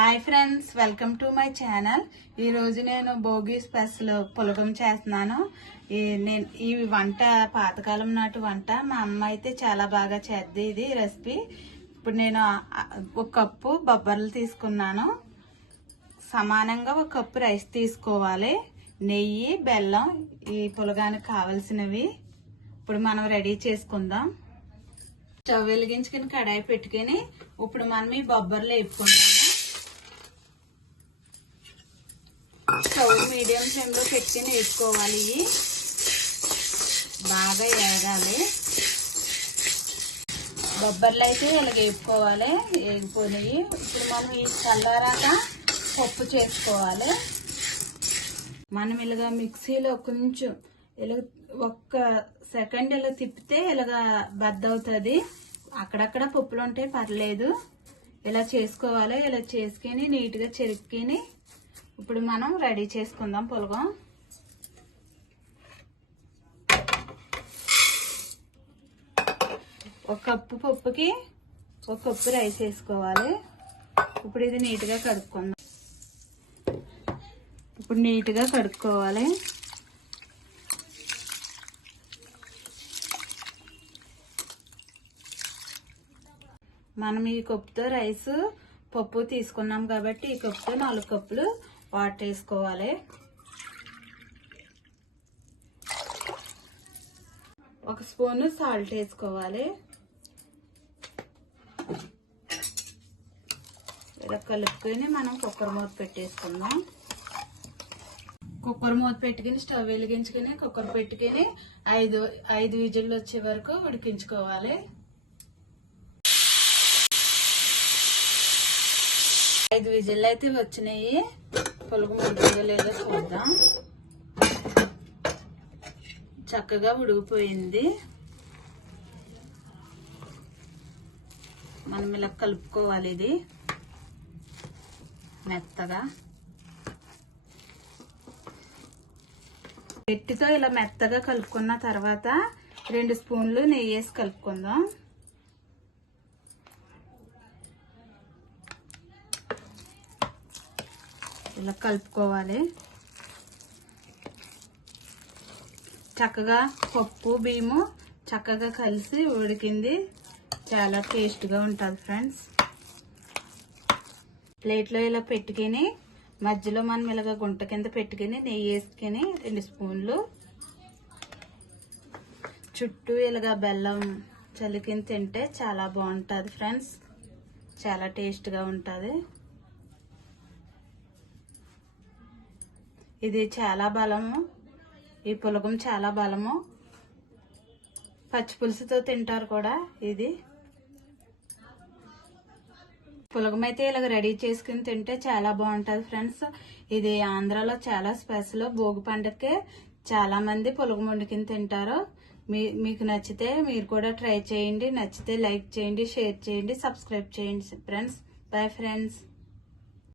Hi friends, welcome to my channel. ఈరోజు నేను Bhogi special పులగం చేస్తున్నాను. ఈ వంట పాతకాలం నాటి వంట. మా అమ్మ అయితే చాలా బాగా చేద్ది ఇది రెసిపీ. ఇప్పుడు నేను ఒక కప్పు బొబ్బర్లు తీసుకున్నాను. సమానంగా ఒక కప్పు రైస్ తీసుకోవాలి. నెయ్యి, బెల్లం ఈ పులగానికి కావలసినవి. ఇప్పుడు మనం రెడీ చేసుకుందాం. స్టవ్ వెలిగించుకుని కడాయి పెట్టుకుని ఇప్పుడు మనం ఈ బొబ్బర్లు వేపుకుందాము. స్టవ్ మీడియం ఫ్లేమ్ లో పెట్టుకుని వేసుకోవాలి. బాగా వేగాలి. బొబ్బర్లు అయితే ఇలా వేపుకోవాలి. వేగిపోయి ఇప్పుడు మనం ఈ చల్లారాక పప్పు చేసుకోవాలి. మనం ఇలాగా మిక్సీలో కొంచెం ఇలా ఒక్క సెకండ్ ఇలా తిప్పితే ఇలాగా బద్దవుతుంది. అక్కడక్కడ పప్పులు ఉంటే పర్లేదు. ఇలా చేసుకోవాలి. ఇలా చేసుకుని నీట్గా చెరుక్కుని ఇప్పుడు మనం రెడీ చేసుకుందాం పులగం. ఒక కప్పు పప్పుకి ఒక కప్పు రైస్ వేసుకోవాలి. ఇప్పుడు ఇది నీట్గా కడుక్కుందాం. ఇప్పుడు నీట్గా కడుక్కోవాలి. మనం ఈ కప్పుతో రైస్ పప్పు తీసుకున్నాం కాబట్టి ఈ కప్పుతో 4 కప్పులు వాటర్ వేసుకోవాలి. ఒక స్పూన్ సాల్ట్ వేసుకోవాలి. ఇలా కలుపుకొని మనం కుక్కర్ మూత పెట్టేసుకుందాం. కుక్కర్ మూత పెట్టుకుని స్టవ్ వెలిగించుకుని కుక్కర్ పెట్టుకుని 5 విజిల్లు వచ్చే వరకు ఉడికించుకోవాలి. 5 విజిల్లు అయితే వచ్చినాయి. పులుగు ఉడికిందో లేదో చూద్దాం. చక్కగా ఉడికిపోయింది. మనం ఇలా కలుపుకోవాలి. ఇది మెత్తగా గట్టితో ఇలా మెత్తగా కలుపుకున్న తర్వాత 2 స్పూన్లు నెయ్యి వేసి కలుపుకుందాం. ఇలా కలుపుకోవాలి. చక్కగా పప్పు బియ్యము చక్కగా కలిసి ఉడికింది. చాలా టేస్ట్గా ఉంటుంది ఫ్రెండ్స్. ప్లేట్లో ఇలా పెట్టుకుని మధ్యలో మనం ఇలాగ గుంట కింద పెట్టుకుని నెయ్యి వేసుకుని 2 స్పూన్లు చుట్టూ ఇలాగ బెల్లం చల్లుకుని తింటే చాలా బాగుంటుంది ఫ్రెండ్స్. చాలా టేస్ట్గా ఉంటుంది. ఇది చాలా బలము. ఈ పులగం చాలా బలము. పచ్చి పులుసుతో తింటారు కూడా. ఇది పులగం అయితే ఇలాగ రెడీ చేసుకుని తింటే చాలా బాగుంటుంది ఫ్రెండ్స్. ఇది ఆంధ్రాలో చాలా స్పెషల్. భోగి పండుగకే చాలా మంది పులగం వండుకుని తింటారు. మీకు నచ్చితే మీరు కూడా ట్రై చేయండి. నచ్చితే లైక్ చేయండి, షేర్ చేయండి, సబ్స్క్రైబ్ చేయండి ఫ్రెండ్స్. Bye friends.